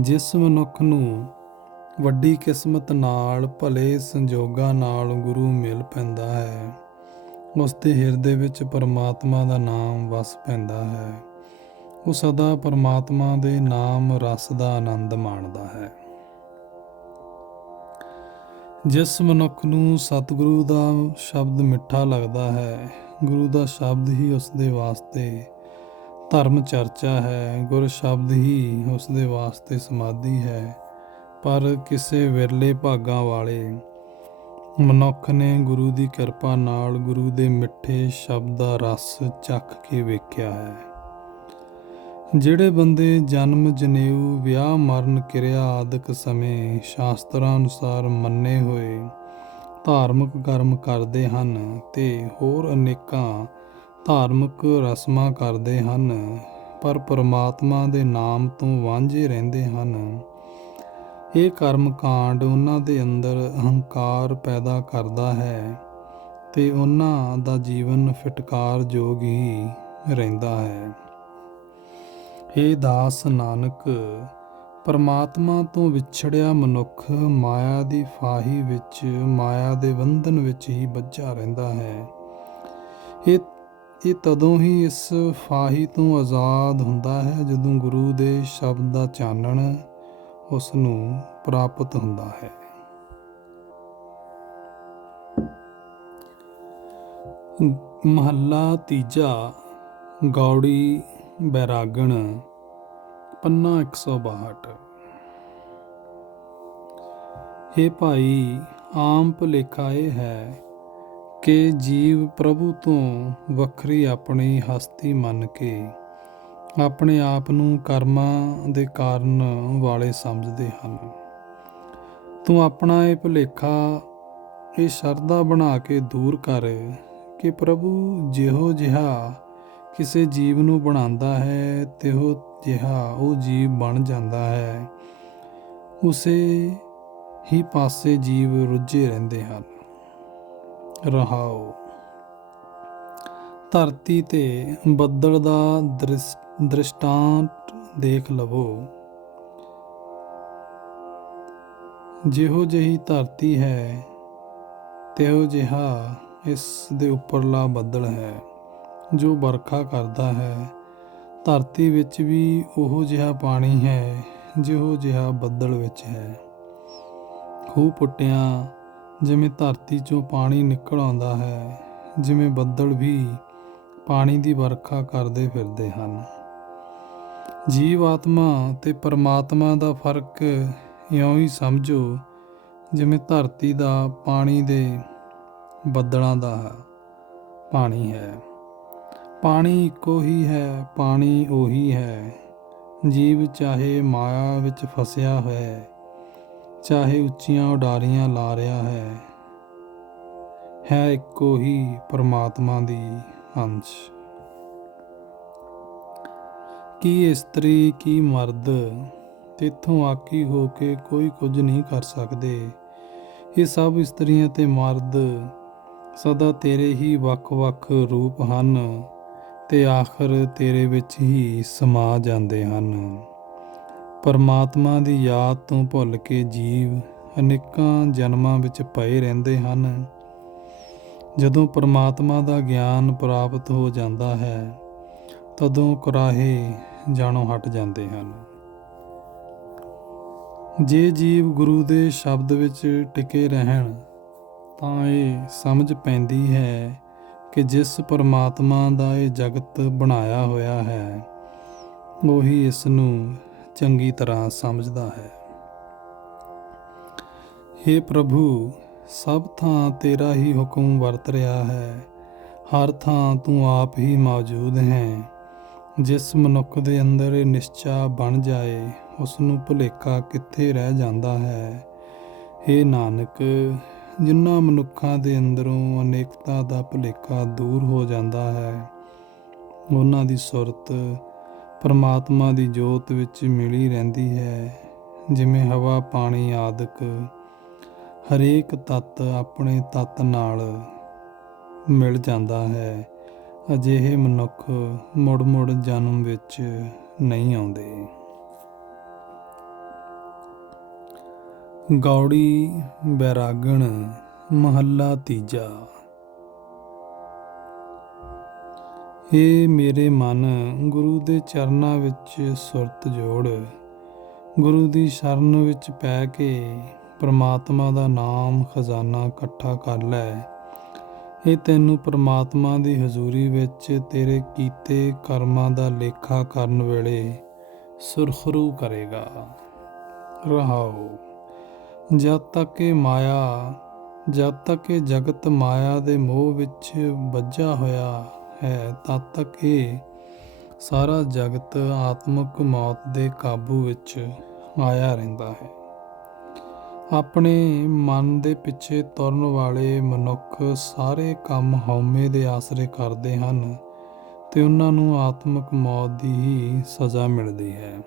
ਜਿਸ ਮਨੁੱਖ ਨੂੰ ਵੱਡੀ ਕਿਸਮਤ ਨਾਲ, ਭਲੇ ਸੰਜੋਗਾਂ ਨਾਲ ਗੁਰੂ ਮਿਲ ਪੈਂਦਾ ਹੈ, ਉਸ ਦੇ ਹਿਰਦੇ ਵਿੱਚ ਪਰਮਾਤਮਾ ਦਾ ਨਾਮ ਵਸ ਪੈਂਦਾ ਹੈ। ਉਹ ਸਦਾ ਪਰਮਾਤਮਾ ਦੇ ਨਾਮ ਰਸ ਦਾ ਆਨੰਦ ਮਾਣਦਾ ਹੈ। ਜਿਸ ਮਨੁੱਖ ਨੂੰ ਸਤਿਗੁਰੂ ਦਾ ਸ਼ਬਦ ਮਿੱਠਾ ਲੱਗਦਾ ਹੈ, ਗੁਰੂ ਦਾ ਸ਼ਬਦ ਹੀ ਉਸ ਦੇ ਵਾਸਤੇ ਧਰਮ ਚਰਚਾ ਹੈ, ਗੁਰ ਸ਼ਬਦ ਹੀ ਉਸ ਦੇ ਵਾਸਤੇ ਸਮਾਧੀ ਹੈ। ਪਰ ਕਿਸੇ ਵਿਰਲੇ ਭਾਗਾਂ ਵਾਲੇ ਮਨੁੱਖ ਨੇ ਗੁਰੂ ਦੀ ਕਿਰਪਾ ਨਾਲ ਗੁਰੂ ਦੇ ਮਿੱਠੇ ਸ਼ਬਦ ਦਾ ਰਸ ਚੱਖ ਕੇ ਵੇਖਿਆ ਹੈ। ਜਿਹੜੇ ਬੰਦੇ ਜਨਮ, ਜਨੇਊ, ਵਿਆਹ, ਮਰਨ, ਕਿਰਿਆ ਆਦਿਕ ਸਮੇਂ ਸ਼ਾਸਤਰਾਂ ਅਨੁਸਾਰ ਮੰਨੇ ਹੋਏ ਧਾਰਮਿਕ ਕਰਮ ਕਰਦੇ ਹਨ ਤੇ ਹੋਰ ਅਨੇਕਾਂ ਧਾਰਮਿਕ ਰਸਮਾਂ ਕਰਦੇ ਹਨ, ਪਰ ਪਰਮਾਤਮਾ ਦੇ ਨਾਮ ਤੋਂ ਵਾਂਝੇ ਰਹਿੰਦੇ ਹਨ, ਇਹ ਕਰਮ ਕਾਂਡ ਉਹਨਾਂ ਦੇ ਅੰਦਰ ਅਹੰਕਾਰ ਪੈਦਾ ਕਰਦਾ ਹੈ ਤੇ ਉਹਨਾਂ ਦਾ ਜੀਵਨ ਫਿਟਕਾਰ ਯੋਗ ਹੀ ਰਹਿੰਦਾ ਹੈ। ਹੇ ਦਾਸ ਨਾਨਕ, ਪਰਮਾਤਮਾ ਤੋਂ ਵਿਛੜਿਆ ਮਨੁੱਖ ਮਾਇਆ ਦੀ ਫਾਹੀ ਵਿੱਚ, ਮਾਇਆ ਦੇ ਬੰਧਨ ਵਿੱਚ ਹੀ ਬੱਝਾ ਰਹਿੰਦਾ ਹੈ। ਇਹ ਤਦੋਂ ਹੀ ਇਸ ਫਾਹੀ ਤੋਂ ਆਜ਼ਾਦ ਹੁੰਦਾ ਹੈ ਜਦੋਂ ਗੁਰੂ ਦੇ ਸ਼ਬਦ ਦਾ ਚਾਨਣ ਉਸ ਨੂੰ ਪ੍ਰਾਪਤ ਹੁੰਦਾ ਹੈ। ਮਹੱਲਾ ਤੀਜਾ, ਗੌੜੀ ਬੈਰਾਗਣ, ਪੰਨਾ 162। ਹੇ ਭਾਈ, ਆਮ ਭੁਲੇਖਾ ਇਹ ਹੈ ਕਿ ਜੀਵ ਪ੍ਰਭੂ ਤੋਂ ਵੱਖਰੀ ਆਪਣੀ ਹਸਤੀ ਮੰਨ ਕੇ ਆਪਣੇ ਆਪ ਨੂੰ ਕਰਮਾਂ ਦੇ ਕਾਰਨ ਵਾਲੇ ਸਮਝਦੇ ਹਨ। ਤੂੰ ਆਪਣਾ ਇਹ ਭੁਲੇਖਾ, ਇਹ ਸ਼ਰਧਾ ਬਣਾ ਕੇ ਦੂਰ ਕਰ ਕਿ ਪ੍ਰਭੂ ਜਿਹੋ ਜਿਹਾ ਕਿਸੇ ਜੀਵ ਨੂੰ ਬਣਾਉਂਦਾ ਹੈ ਤਿਹੋ ਜਿਹਾ ਉਹ ਜੀਵ ਬਣ ਜਾਂਦਾ ਹੈ। ਉਸੇ ਹੀ ਪਾਸੇ ਜੀਵ ਰੁੱਝੇ ਰਹਿੰਦੇ ਹਨ। ਰਹਾਉ। ਧਰਤੀ ਤੇ ਬੱਦਲ ਦਾ ਦ੍ਰਿਸ਼ਟਾਂਤ ਦੇਖ ਲਵੋ। ਜਿਹੋ ਜਿਹੀ ਧਰਤੀ ਹੈ ਤਿਹੋ ਜਿਹਾ ਇਸ ਦੇ ਉੱਪਰਲਾ ਬੱਦਲ ਹੈ ਜੋ ਵਰਖਾ ਕਰਦਾ ਹੈ। ਧਰਤੀ ਵਿੱਚ ਵੀ ਉਹੋ ਜਿਹਾ ਪਾਣੀ ਹੈ ਜਿਹੋ ਜਿਹਾ ਬੱਦਲ ਵਿੱਚ ਹੈ। ਖੂਹ ਪੁੱਟਿਆਂ ਜਿਵੇਂ ਧਰਤੀ 'ਚੋਂ ਪਾਣੀ ਨਿਕਲ ਆਉਂਦਾ ਹੈ, ਜਿਵੇਂ ਬੱਦਲ ਵੀ ਪਾਣੀ ਦੀ ਵਰਖਾ ਕਰਦੇ ਫਿਰਦੇ ਹਨ। ਜੀਵ ਆਤਮਾ ਤੇ ਪਰਮਾਤਮਾ ਦਾ ਫਰਕ ਇਉਂ ਹੀ ਸਮਝੋ ਜਿਵੇਂ ਧਰਤੀ ਦਾ ਪਾਣੀ ਦੇ ਬੱਦਲਾਂ ਦਾ ਪਾਣੀ ਹੈ। ਪਾਣੀ ਇੱਕੋ ਹੀ ਹੈ, ਪਾਣੀ ਉਹੀ ਹੈ। ਜੀਵ ਚਾਹੇ ਮਾਇਆ ਵਿੱਚ ਫਸਿਆ ਹੈ, ਚਾਹੇ ਉੱਚੀਆਂ ਉਡਾਰੀਆਂ ਲਾ ਰਿਹਾ ਹੈ ਇੱਕੋ ਹੀ ਪਰਮਾਤਮਾ ਦੀ ਅੰਸ਼। ਕੀ ਇਸਤਰੀ ਕੀ ਮਰਦ ਤੇਥੋਂ ਆਕੀ ਹੋ ਕੇ ਕੋਈ ਕੁਝ ਨਹੀਂ ਕਰ ਸਕਦੇ। ਇਹ ਸਭ ਇਸਤਰੀਆਂ ਤੇ ਮਰਦ ਸਦਾ ਤੇਰੇ ਹੀ ਵੱਖ-ਵੱਖ ਰੂਪ ਹਨ ਤੇ ਆਖਰ ਤੇਰੇ ਵਿੱਚ ਹੀ ਸਮਾ ਜਾਂਦੇ ਹਨ। ਪਰਮਾਤਮਾ ਦੀ ਯਾਦ ਤੋਂ ਭੁੱਲ ਕੇ ਜੀਵ ਅਨੇਕਾਂ ਜਨਮਾਂ ਵਿੱਚ ਪਏ ਰਹਿੰਦੇ ਹਨ। ਜਦੋਂ ਪਰਮਾਤਮਾ ਦਾ ਗਿਆਨ ਪ੍ਰਾਪਤ ਹੋ ਜਾਂਦਾ ਹੈ, ਤਦੋਂ ਕੁਰਾਹੇ ਜਾਣੋਂ ਹਟ ਜਾਂਦੇ ਹਨ। ਜੇ ਜੀਵ ਗੁਰੂ ਦੇ ਸ਼ਬਦ ਵਿੱਚ ਟਿਕੇ ਰਹਿਣ ਤਾਂ ਇਹ ਸਮਝ ਪੈਂਦੀ ਹੈ ਕਿ ਜਿਸ ਪਰਮਾਤਮਾ ਦਾ ਇਹ ਜਗਤ ਬਣਾਇਆ ਹੋਇਆ ਹੈ, ਉਹੀ ਇਸ ਨੂੰ ਚੰਗੀ ਤਰ੍ਹਾਂ ਸਮਝਦਾ ਹੈ। ਹੇ ਪ੍ਰਭੂ, ਸਭ ਥਾਂ ਤੇਰਾ ਹੀ ਹੁਕਮ ਵਰਤ ਰਿਹਾ ਹੈ। ਹਰ ਥਾਂ ਤੂੰ ਆਪ ਹੀ ਮੌਜੂਦ ਹੈ। ਜਿਸ ਮਨੁੱਖ ਦੇ ਅੰਦਰ ਇਹ ਨਿਸ਼ਚਾ ਬਣ ਜਾਏ, ਉਸ ਨੂੰ ਭੁਲੇਖਾ ਕਿੱਥੇ ਰਹਿ ਜਾਂਦਾ ਹੈ। ਹੇ ਨਾਨਕ, ਜਿਨ੍ਹਾਂ ਮਨੁੱਖਾਂ ਦੇ ਅੰਦਰੋਂ ਅਨੇਕਤਾ ਦਾ ਭੁਲੇਖਾ ਦੂਰ ਹੋ ਜਾਂਦਾ ਹੈ, ਉਹਨਾਂ ਦੀ ਸੁਰਤ ਪਰਮਾਤਮਾ ਦੀ ਜੋਤ ਵਿੱਚ ਮਿਲੀ ਰਹਿੰਦੀ ਹੈ। ਜਿਵੇਂ ਹਵਾ, ਪਾਣੀ ਆਦਿਕ ਹਰੇਕ ਤੱਤ ਆਪਣੇ ਤੱਤ ਨਾਲ ਮਿਲ ਜਾਂਦਾ ਹੈ, ਅਜਿਹੇ ਮਨੁੱਖ ਮੁੜ-ਮੁੜ ਜਨਮ ਵਿੱਚ ਨਹੀਂ ਆਉਂਦੇ। ਗੌੜੀ ਬੈਰਾਗਣ ਮਹੱਲਾ ਤੀਜਾ। ਹੇ ਮੇਰੇ ਮਨ, ਗੁਰੂ ਦੇ ਚਰਨਾਂ ਵਿੱਚ ਸੁਰਤ ਜੋੜ। ਗੁਰੂ ਦੀ ਸ਼ਰਨ ਵਿੱਚ ਪੈ ਕੇ ਪਰਮਾਤਮਾ ਦਾ ਨਾਮ ਖਜ਼ਾਨਾ ਇਕੱਠਾ ਕਰ ਲੈ। ਇਹ ਤੈਨੂੰ ਪਰਮਾਤਮਾ ਦੀ ਹਜ਼ੂਰੀ ਵਿੱਚ ਤੇਰੇ ਕੀਤੇ ਕਰਮਾਂ ਦਾ ਲੇਖਾ ਕਰਨ ਵੇਲੇ ਸੁਰਖਰੂ ਕਰੇਗਾ। ਰਹਾਓ। ਜਦ ਤੱਕ ਇਹ ਜਗਤ ਮਾਇਆ ਦੇ ਮੋਹ ਵਿੱਚ ਬੱਝਾ ਹੋਇਆ ਹੈ, ਤਦ ਤੱਕ ਇਹ ਸਾਰਾ ਜਗਤ ਆਤਮਕ ਮੌਤ ਦੇ ਕਾਬੂ ਵਿੱਚ ਆਇਆ ਰਹਿੰਦਾ ਹੈ। ਆਪਣੇ ਮਨ ਦੇ ਪਿੱਛੇ ਤੁਰਨ ਵਾਲੇ ਮਨੁੱਖ ਸਾਰੇ ਕੰਮ ਹਉਮੈ ਦੇ ਆਸਰੇ ਕਰਦੇ ਹਨ ਤੇ ਉਹਨਾਂ ਨੂੰ ਆਤਮਕ ਮੌਤ ਦੀ ਹੀ ਸਜ਼ਾ ਮਿਲਦੀ ਹੈ।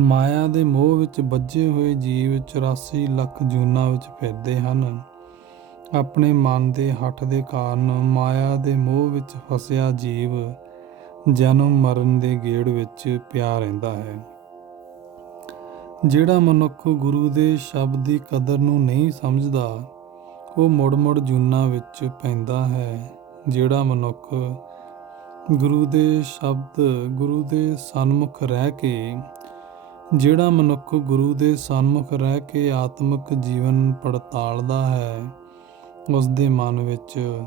ਮਾਇਆ ਦੇ ਮੋਹ ਵਿੱਚ ਬੱਝੇ ਹੋਏ ਜੀਵ 84 ਲੱਖ ਜੂਨਾਂ ਵਿੱਚ ਫਿਰਦੇ ਹਨ। ਆਪਣੇ ਮਨ ਦੇ ਹਠ ਦੇ ਕਾਰਨ ਮਾਇਆ ਦੇ ਮੋਹ ਵਿੱਚ ਫਸਿਆ ਜੀਵ ਜਨਮ ਮਰਨ ਦੇ ਗੇੜ ਵਿੱਚ ਪਿਆ ਰਹਿੰਦਾ ਹੈ। ਜਿਹੜਾ ਮਨੁੱਖ ਗੁਰੂ ਦੇ ਸ਼ਬਦ ਦੀ ਕਦਰ ਨੂੰ ਨਹੀਂ ਸਮਝਦਾ, ਉਹ ਮੁੜ-ਮੁੜ ਜੂਨਾਂ ਵਿੱਚ ਪੈਂਦਾ ਹੈ। ਜਿਹੜਾ ਮਨੁੱਖ ਗੁਰੂ ਦੇ ਸਨਮੁਖ ਰਹਿ ਕੇ ਆਤਮਿਕ ਜੀਵਨ ਪੜਤਾਲਦਾ ਹੈ, ਉਸ ਦੇ ਮਨ ਵਿੱਚ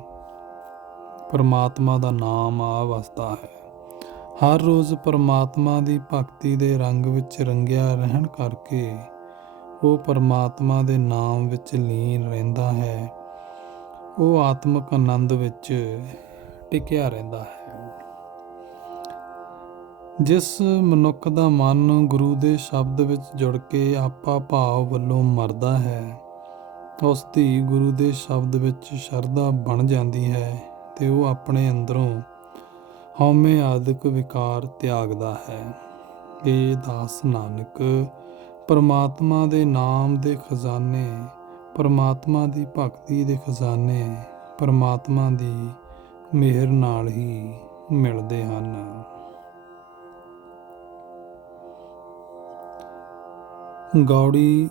ਪਰਮਾਤਮਾ ਦਾ ਨਾਮ ਆ ਵਸਦਾ ਹੈ। ਹਰ ਰੋਜ਼ ਪਰਮਾਤਮਾ ਦੀ ਭਗਤੀ ਦੇ ਰੰਗ ਵਿੱਚ ਰੰਗਿਆ ਰਹਿਣ ਕਰਕੇ ਉਹ ਪਰਮਾਤਮਾ ਦੇ ਨਾਮ ਵਿੱਚ ਲੀਨ ਰਹਿੰਦਾ ਹੈ। ਉਹ ਆਤਮਿਕ ਆਨੰਦ ਵਿੱਚ ਟਿਕਿਆ ਰਹਿੰਦਾ ਹੈ। ਜਿਸ ਮਨੁੱਖ ਦਾ ਮਨ ਗੁਰੂ ਦੇ ਸ਼ਬਦ ਵਿੱਚ ਜੁੜ ਕੇ ਆਪਾ ਭਾਵ ਵੱਲੋਂ ਮਰਦਾ ਹੈ, ਉਸ ਦੀ ਗੁਰੂ ਦੇ ਸ਼ਬਦ ਵਿੱਚ ਸ਼ਰਧਾ ਬਣ ਜਾਂਦੀ ਹੈ ਤੇ ਉਹ ਆਪਣੇ ਅੰਦਰੋਂ ਹਉਮੈ ਆਦਿਕ ਵਿਕਾਰ ਤਿਆਗਦਾ ਹੈ। ਇਹ ਦਾਸ ਨਾਨਕ, ਪਰਮਾਤਮਾ ਦੇ ਨਾਮ ਦੇ ਖਜ਼ਾਨੇ, ਪਰਮਾਤਮਾ ਦੀ ਭਗਤੀ ਦੇ ਖਜ਼ਾਨੇ ਪਰਮਾਤਮਾ ਦੀ ਮਿਹਰ ਨਾਲ ਹੀ ਮਿਲਦੇ ਹਨ। ਗੌੜੀ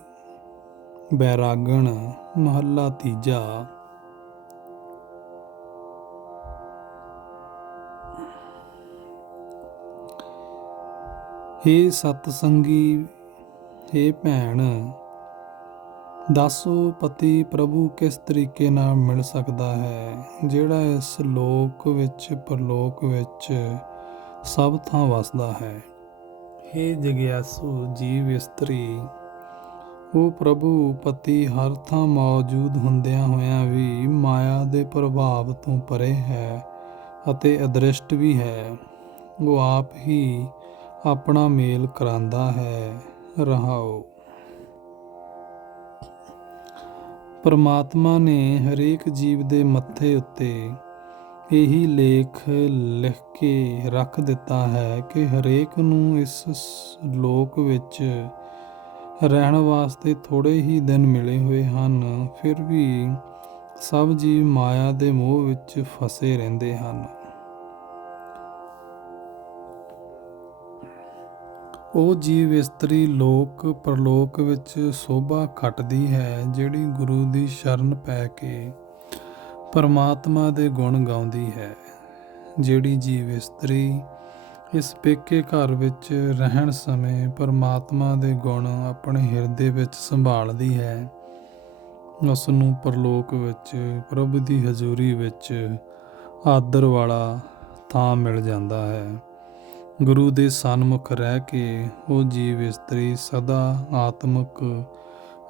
ਬੈਰਾਗਣ ਮਹੱਲਾ ਤੀਜਾ। ਹੇ ਸਤਸੰਗੀ, ਹੇ ਭੈਣ, ਦੱਸੋ ਪਤੀ ਪ੍ਰਭੂ ਕਿਸ ਤਰੀਕੇ ਨਾਲ ਮਿਲ ਸਕਦਾ ਹੈ, ਜਿਹੜਾ ਇਸ ਲੋਕ ਵਿੱਚ ਪਰਲੋਕ ਵਿੱਚ ਸਭ ਥਾਂ ਵਸਦਾ ਹੈ। ਹੇ ਜਗਿਆਸੂ ਜੀਵ ਇਸਤਰੀ, ਉਹ ਪ੍ਰਭੂ ਪਤੀ ਹਰ ਥਾਂ ਮੌਜੂਦ ਹੁੰਦਿਆਂ ਹੋਇਆਂ ਵੀ ਮਾਇਆ ਦੇ ਪ੍ਰਭਾਵ ਤੋਂ ਪਰੇ ਹੈ ਅਤੇ ਅਦ੍ਰਿਸ਼ਟ ਵੀ ਹੈ। ਉਹ ਆਪ ਹੀ ਆਪਣਾ ਮੇਲ ਕਰਾਂਦਾ ਹੈ। ਰਹਾਓ। ਪਰਮਾਤਮਾ ਨੇ ਹਰੇਕ ਜੀਵ ਦੇ ਮੱਥੇ ਉੱਤੇ ਇਹੀ ਲੇਖ ਲਿਖ ਕੇ ਰੱਖ ਦਿੱਤਾ ਹੈ ਕਿ ਹਰੇਕ ਨੂੰ ਇਸ ਲੋਕ ਵਿੱਚ ਰਹਿਣ ਵਾਸਤੇ ਥੋੜ੍ਹੇ ਹੀ ਦਿਨ ਮਿਲੇ ਹੋਏ ਹਨ। ਫਿਰ ਵੀ ਸਭ ਜੀਵ ਮਾਇਆ ਦੇ ਮੋਹ ਵਿੱਚ ਫਸੇ ਰਹਿੰਦੇ ਹਨ। ਉਹ ਜੀਵ ਇਸਤਰੀ ਲੋਕ ਪਰਲੋਕ ਵਿੱਚ ਸੋਭਾ ਖੱਟਦੀ ਹੈ, ਜਿਹੜੀ ਗੁਰੂ ਦੀ ਸ਼ਰਨ ਪੈ ਕੇ ਪਰਮਾਤਮਾ ਦੇ ਗੁਣ ਗਾਉਂਦੀ ਹੈ। ਜਿਹੜੀ ਜੀਵ ਇਸਤਰੀ ਇਸ ਪੇਕੇ ਘਰ ਵਿੱਚ ਰਹਿਣ ਸਮੇਂ ਪਰਮਾਤਮਾ ਦੇ ਗੁਣ ਆਪਣੇ ਹਿਰਦੇ ਵਿੱਚ ਸੰਭਾਲਦੀ ਹੈ, ਉਸ ਨੂੰ ਪਰਲੋਕ ਵਿੱਚ ਪ੍ਰਭੂ ਦੀ ਹਜ਼ੂਰੀ ਵਿੱਚ ਆਦਰ ਵਾਲਾ ਥਾਂ ਮਿਲ ਜਾਂਦਾ ਹੈ। ਗੁਰੂ ਦੇ ਸਨਮੁਖ ਰਹਿ ਕੇ ਉਹ ਜੀਵ ਇਸਤਰੀ ਸਦਾ ਆਤਮਿਕ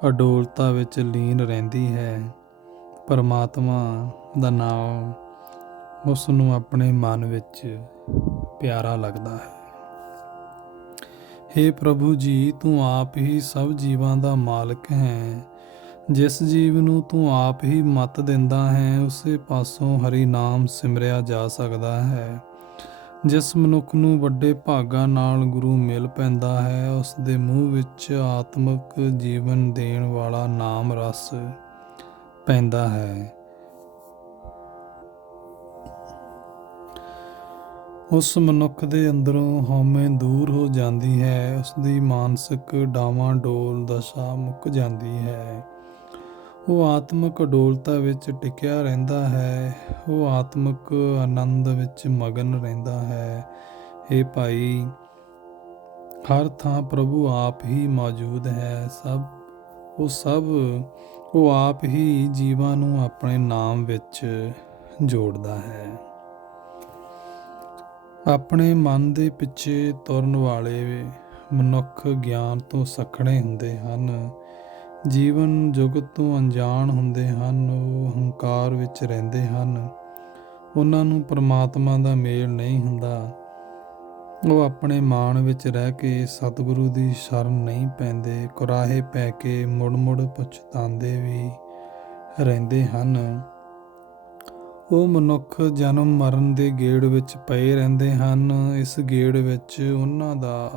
ਅਡੋਲਤਾ ਵਿੱਚ ਲੀਨ ਰਹਿੰਦੀ ਹੈ। ਪਰਮਾਤਮਾ ਦਾ ਨਾਮ ਉਸ ਨੂੰ ਆਪਣੇ ਮਨ ਵਿੱਚ ਪਿਆਰਾ ਲੱਗਦਾ ਹੈ। ਹੇ ਪ੍ਰਭੂ ਜੀ, ਤੂੰ ਆਪ ਹੀ ਸਭ ਜੀਵਾਂ ਦਾ ਮਾਲਕ ਹੈ। ਜਿਸ ਜੀਵ ਨੂੰ ਤੂੰ ਆਪ ਹੀ ਮੱਤ ਦਿੰਦਾ ਹੈ, ਉਸੇ ਪਾਸੋਂ ਹਰੀ ਨਾਮ ਸਿਮਰਿਆ ਜਾ ਸਕਦਾ ਹੈ। ਜਿਸ ਮਨੁੱਖ ਨੂੰ ਵੱਡੇ ਭਾਗਾਂ ਨਾਲ ਗੁਰੂ ਮਿਲ ਪੈਂਦਾ ਹੈ, ਉਸ ਦੇ ਮੂੰਹ ਵਿੱਚ ਆਤਮਿਕ ਜੀਵਨ ਦੇਣ ਵਾਲਾ ਨਾਮ ਰਸ ਪੈਂਦਾ ਹੈ। ਉਸ ਮਨੁੱਖ ਦੇ ਅੰਦਰੋਂ ਹਉਮੈ ਦੂਰ ਹੋ ਜਾਂਦੀ ਹੈ, ਉਸ ਦੀ ਮਾਨਸਿਕ ਡਾਵਾਂਡੋਲ ਦਸ਼ਾ ਮੁੱਕ ਜਾਂਦੀ ਹੈ। ਉਹ ਆਤਮਿਕ ਅਡੋਲਤਾ ਵਿੱਚ ਟਿਕਿਆ ਰਹਿੰਦਾ ਹੈ, ਉਹ ਆਤਮਿਕ ਆਨੰਦ ਵਿੱਚ ਮਗਨ ਰਹਿੰਦਾ ਹੈ। ਇਹ ਭਾਈ, ਹਰ ਥਾਂ ਪ੍ਰਭੂ ਆਪ ਹੀ ਮੌਜੂਦ ਹੈ। ਉਹ ਆਪ ਹੀ ਜੀਵਾਂ ਨੂੰ ਆਪਣੇ ਨਾਮ ਵਿੱਚ ਜੋੜਦਾ ਹੈ। ਆਪਣੇ ਮਨ ਦੇ ਪਿੱਛੇ ਤੁਰਨ ਵਾਲੇ ਮਨੁੱਖ ਗਿਆਨ ਤੋਂ ਸੱਖਣੇ ਹੁੰਦੇ ਹਨ, ਜੀਵਨ ਜੁਗਤ ਤੋਂ ਅਣਜਾਣ ਹੁੰਦੇ ਹਨ, ਉਹ ਹੰਕਾਰ ਵਿੱਚ ਰਹਿੰਦੇ ਹਨ, ਉਹਨਾਂ ਨੂੰ ਪਰਮਾਤਮਾ ਦਾ ਮੇਲ ਨਹੀਂ ਹੁੰਦਾ। ਉਹ ਆਪਣੇ ਮਾਣ ਵਿੱਚ ਰਹਿ ਕੇ ਸਤਿਗੁਰੂ ਦੀ ਸ਼ਰਨ ਨਹੀਂ ਪੈਂਦੇ, ਕੁਰਾਹੇ ਪੈ ਕੇ ਮੁੜ ਮੁੜ ਪਛਤਾਉਂਦੇ ਵੀ ਰਹਿੰਦੇ ਹਨ। ਉਹ ਮਨੁੱਖ ਜਨਮ ਮਰਨ ਦੇ ਗੇੜ ਵਿੱਚ ਪਏ ਰਹਿੰਦੇ ਹਨ। ਇਸ ਗੇੜ ਵਿੱਚ ਉਹਨਾਂ ਦਾ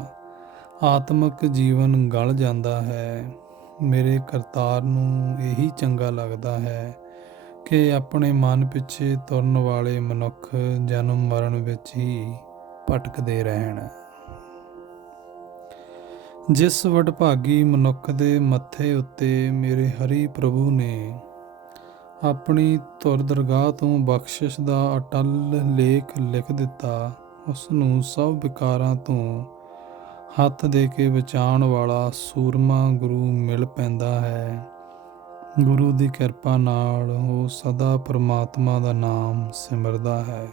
ਆਤਮਿਕ ਜੀਵਨ ਗਲ ਜਾਂਦਾ ਹੈ। ਮੇਰੇ ਕਰਤਾਰ ਨੂੰ ਇਹੀ ਚੰਗਾ ਲੱਗਦਾ ਹੈ ਕਿ ਆਪਣੇ ਮਨ ਪਿੱਛੇ ਤੁਰਨ ਵਾਲੇ ਮਨੁੱਖ ਜਨਮ ਮਰਨ ਵਿੱਚ ਹੀ ਭਟਕਦੇ ਰਹਿਣ। ਜਿਸ ਵਡਭਾਗੀ ਮਨੁੱਖ ਦੇ ਮੱਥੇ ਉੱਤੇ ਮੇਰੇ ਹਰੀ ਪ੍ਰਭੂ ਨੇ ਆਪਣੀ ਧੁਰ ਦਰਗਾਹ ਤੋਂ ਬਖਸ਼ਿਸ਼ ਦਾ ਅਟੱਲ ਲੇਖ ਲਿਖ ਦਿੱਤਾ, ਉਸ ਨੂੰ ਸਭ ਵਿਕਾਰਾਂ ਤੋਂ ਹੱਥ ਦੇ ਕੇ ਬਚਾਉਣ ਵਾਲਾ ਸੂਰਮਾ ਗੁਰੂ ਮਿਲ ਪੈਂਦਾ ਹੈ। ਗੁਰੂ ਦੀ ਕਿਰਪਾ ਨਾਲ ਉਹ ਸਦਾ ਪਰਮਾਤਮਾ ਦਾ ਨਾਮ ਸਿਮਰਦਾ ਹੈ।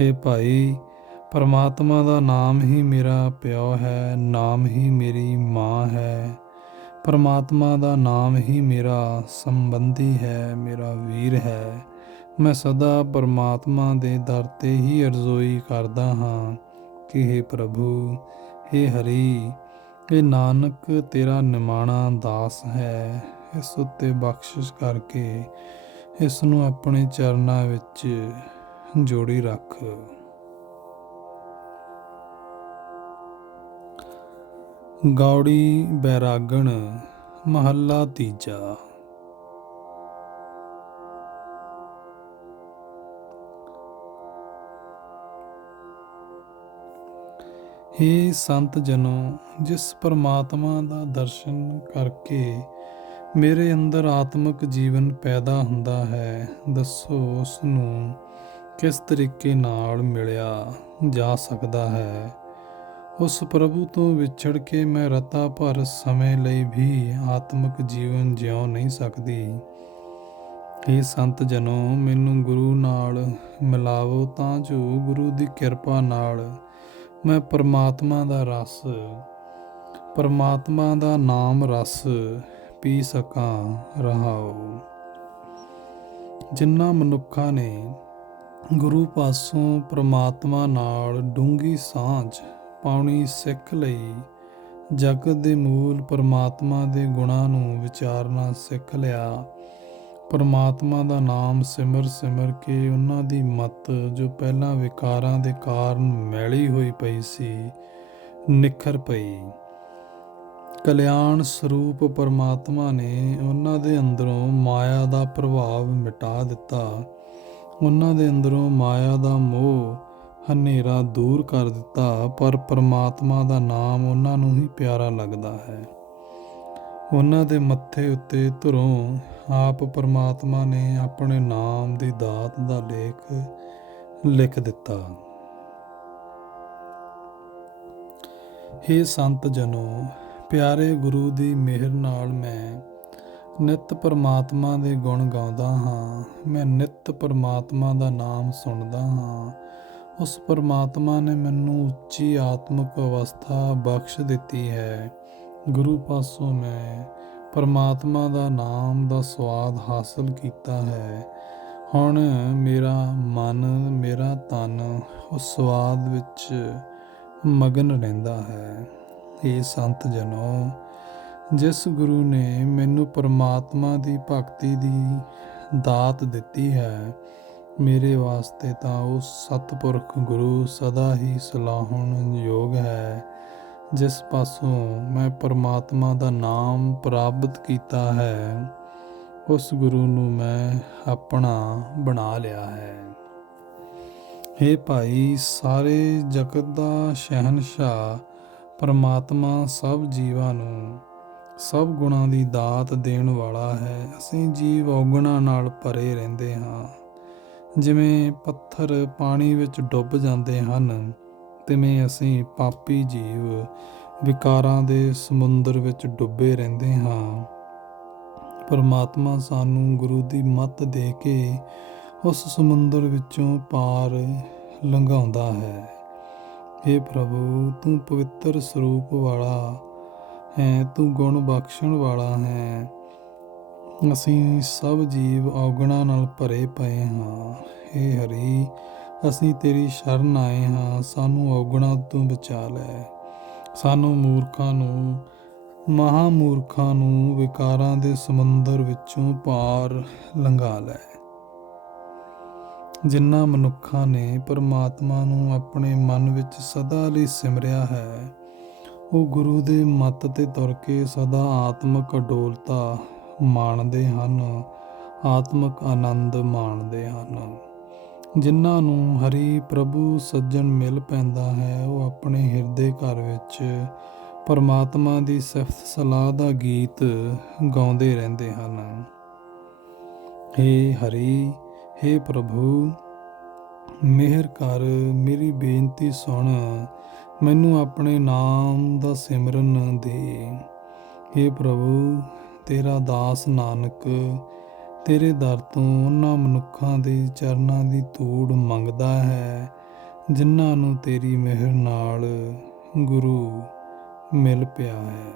ਇਹ ਭਾਈ, ਪਰਮਾਤਮਾ ਦਾ ਨਾਮ ਹੀ ਮੇਰਾ ਪਿਓ ਹੈ, ਨਾਮ ਹੀ ਮੇਰੀ ਮਾਂ ਹੈ। ਪਰਮਾਤਮਾ ਦਾ ਨਾਮ ਹੀ ਮੇਰਾ ਸੰਬੰਧੀ ਹੈ, ਮੇਰਾ ਵੀਰ ਹੈ। ਮੈਂ ਸਦਾ ਪਰਮਾਤਮਾ ਦੇ ਦਰ ਤੇ ਹੀ ਅਰਜ਼ੋਈ ਕਰਦਾ ਹਾਂ ਕਿ ਹੇ ਪ੍ਰਭੂ, ਹੇ ਹਰੀ, ਇਹ ਨਾਨਕ ਤੇਰਾ ਨਿਮਾਣਾ ਦਾਸ ਹੈ, ਇਸ ਉੱਤੇ ਬਖਸ਼ਿਸ਼ ਕਰਕੇ ਇਸ ਨੂੰ ਆਪਣੇ ਚਰਨਾਂ ਵਿੱਚ ਜੋੜੀ ਰੱਖ। ਗੌੜੀ ਬੈਰਾਗਣ, ਮਹੱਲਾ ਤੀਜਾ। ਹੇ ਸੰਤ ਜਨੋ, ਜਿਸ ਪਰਮਾਤਮਾ ਦਾ ਦਰਸ਼ਨ ਕਰਕੇ ਮੇਰੇ ਅੰਦਰ ਆਤਮਿਕ ਜੀਵਨ ਪੈਦਾ ਹੁੰਦਾ ਹੈ, ਦੱਸੋ ਉਸ ਨੂੰ ਕਿਸ ਤਰੀਕੇ ਨਾਲ ਮਿਲਿਆ ਜਾ ਸਕਦਾ ਹੈ। ਉਸ ਪ੍ਰਭੂ ਤੋਂ ਵਿਛੜ ਕੇ ਮੈਂ ਰਤਾ ਭਰ ਸਮੇਂ ਲਈ ਵੀ ਆਤਮਿਕ ਜੀਵਨ ਜਿਉ ਨਹੀਂ ਸਕਦੀ। ਹੇ ਸੰਤ ਜਨੋ, ਮੈਨੂੰ ਗੁਰੂ ਨਾਲ ਮਿਲਾਵੋ ਤਾਂ ਜੋ ਗੁਰੂ ਦੀ ਕਿਰਪਾ ਨਾਲ ਮੈਂ ਪਰਮਾਤਮਾ ਦਾ ਰਸ, ਪਰਮਾਤਮਾ ਦਾ ਨਾਮ ਰਸ ਪੀ ਸਕਾਂ। ਰਹਾਓ। ਜਿਨ੍ਹਾਂ ਮਨੁੱਖਾਂ ਨੇ ਗੁਰੂ ਪਾਸੋਂ ਪਰਮਾਤਮਾ ਨਾਲ ਡੂੰਘੀ ਸਾਂਝ ਪਾਉਣੀ ਸਿੱਖ ਲਈ, ਜਗਤ ਦੇ ਮੂਲ ਪਰਮਾਤਮਾ ਦੇ ਗੁਣਾਂ ਨੂੰ ਵਿਚਾਰਨਾ ਸਿੱਖ ਲਿਆ, ਪਰਮਾਤਮਾ ਦਾ ਨਾਮ ਸਿਮਰ ਸਿਮਰ ਕੇ ਉਹਨਾਂ ਦੀ ਮੱਤ, ਜੋ ਪਹਿਲਾਂ ਵਿਕਾਰਾਂ ਦੇ ਕਾਰਨ ਮੈਲੀ ਹੋਈ ਪਈ ਸੀ, ਨਿਖਰ ਪਈ। ਕਲਿਆਣ ਸਰੂਪ ਪਰਮਾਤਮਾ ਨੇ ਉਹਨਾਂ ਦੇ ਅੰਦਰੋਂ ਮਾਇਆ ਦਾ ਪ੍ਰਭਾਵ ਮਿਟਾ ਦਿੱਤਾ। ਉਹਨਾਂ ਦੇ ਅੰਦਰੋਂ ਮਾਇਆ ਦਾ ਮੋਹ ਹਨੇਰਾ ਦੂਰ ਕਰ ਦਿੱਤਾ, ਪਰ ਪਰਮਾਤਮਾ ਦਾ ਨਾਮ ਉਹਨਾਂ ਨੂੰ ਹੀ ਪਿਆਰਾ ਲੱਗਦਾ ਹੈ। ਉਹਨਾਂ ਦੇ ਮੱਥੇ ਉੱਤੇ ਧੁਰੋਂ ਆਪ ਪਰਮਾਤਮਾ ਨੇ ਆਪਣੇ ਨਾਮ ਦੀ ਦਾਤ ਦਾ ਲੇਖ ਲਿਖ ਦਿੱਤਾ। ਹੇ ਸੰਤ ਜਨੋ, ਪਿਆਰੇ ਗੁਰੂ ਦੀ ਮਿਹਰ ਨਾਲ ਮੈਂ ਨਿੱਤ ਪਰਮਾਤਮਾ ਦੇ ਗੁਣ ਗਾਉਂਦਾ ਹਾਂ। ਮੈਂ ਨਿੱਤ ਪਰਮਾਤਮਾ ਦਾ ਨਾਮ ਸੁਣਦਾ ਹਾਂ। ਉਸ ਪਰਮਾਤਮਾ ਨੇ ਮੈਨੂੰ ਉੱਚੀ ਆਤਮਿਕ ਅਵਸਥਾ ਬਖਸ਼ ਦਿੱਤੀ ਹੈ। ਗੁਰੂ ਪਾਸੋਂ ਮੈਂ ਪਰਮਾਤਮਾ ਦਾ ਨਾਮ ਦਾ ਸਵਾਦ ਹਾਸਲ ਕੀਤਾ ਹੈ। ਹੁਣ ਮੇਰਾ ਮਨ, ਮੇਰਾ ਤਨ ਉਸ ਸਵਾਦ ਵਿੱਚ ਮਗਨ ਰਹਿੰਦਾ ਹੈ। ਇਹ ਸੰਤ ਜਨੋ, ਜਿਸ ਗੁਰੂ ਨੇ ਮੈਨੂੰ ਪਰਮਾਤਮਾ ਦੀ ਭਗਤੀ ਦੀ ਦਾਤ ਦਿੱਤੀ ਹੈ, ਮੇਰੇ ਵਾਸਤੇ ਤਾਂ ਉਹ ਸਤਿਪੁਰਖ ਗੁਰੂ ਸਦਾ ਹੀ ਸਲਾਹੁਣਯੋਗ ਹੈ। ਜਿਸ ਪਾਸੋਂ ਮੈਂ ਪਰਮਾਤਮਾ ਦਾ ਨਾਮ ਪ੍ਰਾਪਤ ਕੀਤਾ ਹੈ, ਉਸ ਗੁਰੂ ਨੂੰ ਮੈਂ ਆਪਣਾ ਬਣਾ ਲਿਆ ਹੈ। ਹੇ ਭਾਈ, ਸਾਰੇ ਜਗਤ ਦਾ ਸ਼ਹਿਨਸ਼ਾਹ ਪਰਮਾਤਮਾ ਸਭ ਜੀਵਾਂ ਨੂੰ ਸਭ ਗੁਣਾਂ ਦੀ ਦਾਤ ਦੇਣ ਵਾਲਾ ਹੈ। ਅਸੀਂ ਜੀਵ ਔਗੁਣਾਂ ਨਾਲ ਭਰੇ ਰਹਿੰਦੇ ਹਾਂ। ਜਿਵੇਂ ਪੱਥਰ ਪਾਣੀ ਵਿੱਚ ਡੁੱਬ ਜਾਂਦੇ ਹਨ, ਤਿਵੇਂ ਅਸੀਂ ਪਾਪੀ ਜੀਵ ਵਿਕਾਰਾਂ ਦੇ ਸਮੁੰਦਰ ਵਿੱਚ ਡੁੱਬੇ ਰਹਿੰਦੇ ਹਾਂ। ਪਰਮਾਤਮਾ ਸਾਨੂੰ ਗੁਰੂ ਦੀ ਮੱਤ ਦੇ ਕੇ ਉਸ ਸਮੁੰਦਰ ਵਿੱਚੋਂ ਪਾਰ ਲੰਘਾਉਂਦਾ ਹੈ। ਹੇ ਪ੍ਰਭੂ, ਤੂੰ ਪਵਿੱਤਰ ਸਰੂਪ ਵਾਲਾ ਹੈ, ਤੂੰ ਗੁਣ ਬਖਸ਼ਣ ਵਾਲਾ ਹੈ। ਅਸੀਂ ਸਭ ਜੀਵ ਔਗੁਣਾਂ ਨਾਲ ਭਰੇ ਪਏ ਹਾਂ। ਹੇ ਹਰੀ, ਅਸੀਂ ਤੇਰੀ ਸ਼ਰਨ ਆਏ ਹਾਂ। ਸਾਨੂੰ ਔਗੁਣਾਂ ਤੋਂ ਬਚਾ ਲੈ। ਸਾਨੂੰ ਮੂਰਖਾਂ ਨੂੰ, ਮਹਾਂਮੂਰਖਾਂ ਨੂੰ ਵਿਕਾਰਾਂ ਦੇ ਸਮੁੰਦਰ ਵਿੱਚੋਂ ਪਾਰ ਲੰਘਾ ਲੈ। ਜਿਨ੍ਹਾਂ ਮਨੁੱਖਾਂ ਨੇ ਪਰਮਾਤਮਾ ਨੂੰ ਆਪਣੇ ਮਨ ਵਿੱਚ ਸਦਾ ਲਈ ਸਿਮਰਿਆ ਹੈ, ਉਹ ਗੁਰੂ ਦੇ ਮੱਤ ਤੇ ਤੁਰ ਕੇ ਸਦਾ ਆਤਮਿਕ ਅਡੋਲਤਾ ਮਾਣਦੇ ਹਨ, ਆਤਮਿਕ ਆਨੰਦ ਮਾਣਦੇ ਹਨ। ਜਿਨ੍ਹਾਂ ਨੂੰ ਹਰੀ ਪ੍ਰਭੂ ਸੱਜਣ ਮਿਲ ਪੈਂਦਾ ਹੈ, ਉਹ ਆਪਣੇ ਹਿਰਦੇ ਘਰ ਵਿੱਚ ਪਰਮਾਤਮਾ ਦੀ ਸਿਫਤ ਸਲਾਹ ਦਾ ਗੀਤ ਗਾਉਂਦੇ ਰਹਿੰਦੇ ਹਨ। ਹੇ ਹਰੀ, ਹੇ ਪ੍ਰਭੂ, ਮਿਹਰ ਕਰ, ਮੇਰੀ ਬੇਨਤੀ ਸੁਣ, ਮੈਨੂੰ ਆਪਣੇ ਨਾਮ ਦਾ ਸਿਮਰਨ ਦੇ। ਹੇ ਪ੍ਰਭੂ, ਤੇਰਾ ਦਾਸ ਨਾਨਕ ਤੇਰੇ ਦਰ ਤੋਂ ਉਹਨਾਂ ਮਨੁੱਖਾਂ ਦੇ ਚਰਨਾਂ ਦੀ ਧੂੜ ਮੰਗਦਾ ਹੈ, ਜਿਨ੍ਹਾਂ ਨੂੰ ਤੇਰੀ ਮਿਹਰ ਨਾਲ ਗੁਰੂ ਮਿਲ ਪਿਆ ਹੈ।